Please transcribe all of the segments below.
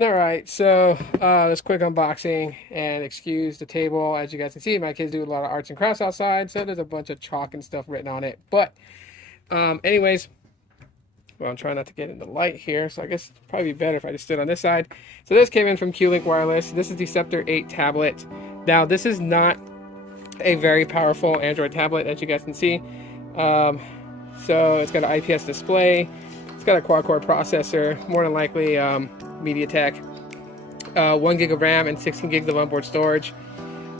All right, so this quick unboxing, and excuse the table. As you guys can see, my kids do a lot of arts and crafts outside, so there's a bunch of chalk and stuff written on it. But anyways, well, I'm trying not to get in the light here, so I guess it'd probably be better if I just stood on this side. So this came in from QLink Wireless. This is the Scepter 8 tablet. Now, this is not a very powerful Android tablet, as you guys can see. So it's got an IPS display. It's got a quad-core processor, more than likely MediaTek. 1 gig of RAM and 16 gigs of onboard storage.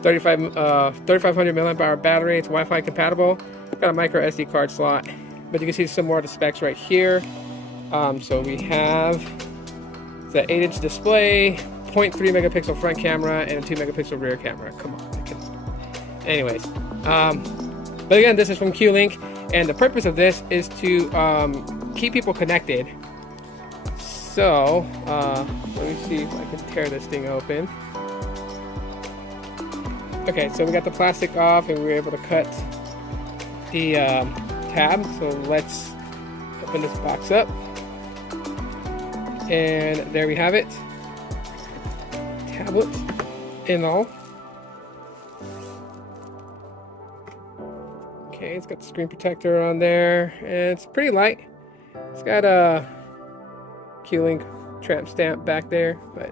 3500 milliamp hour battery. It's Wi-Fi compatible. Got a micro SD card slot. But you can see some more of the specs right here. So we have the 8-inch display, 0.3 megapixel front camera, and a 2 megapixel rear camera. Come on. Anyways, but again, this is from QLink, and the purpose of this is to keep people connected. So let me see if I can tear this thing open. Okay, so we got the plastic off, and we were able to cut the tab. So let's open this box up, and there we have it. Tablet and all. Okay, it's got the screen protector on there, and it's pretty light. It's got a QLink tramp stamp back there, but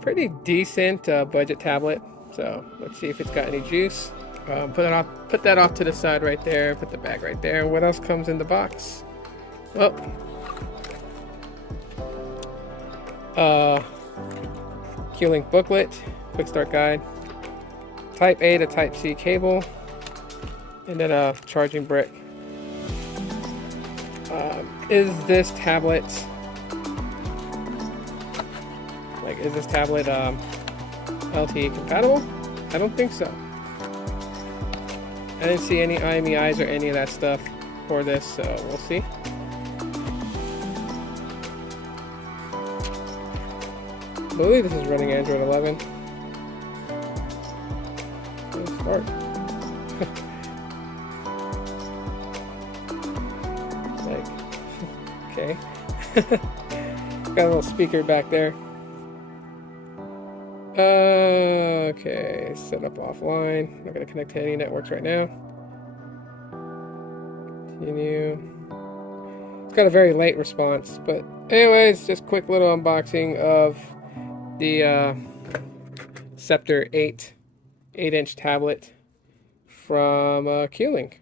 pretty decent budget tablet. So let's see if it's got any juice. Put that off to the side right there. Put the bag right there. What else comes in the box? Well, QLink booklet, quick start guide, Type A to Type C cable, and then a charging brick. Is this tablet LTE compatible? I don't think so. I didn't see any IMEIs or any of that stuff for this, so we'll see. I believe this is running Android 11. Let's start. Okay. Got a little speaker back there. Okay, set up offline. Not gonna connect to any networks right now. Continue. It's got a very late response, but anyways, just quick little unboxing of the Scepter 8 8-inch tablet from QLink.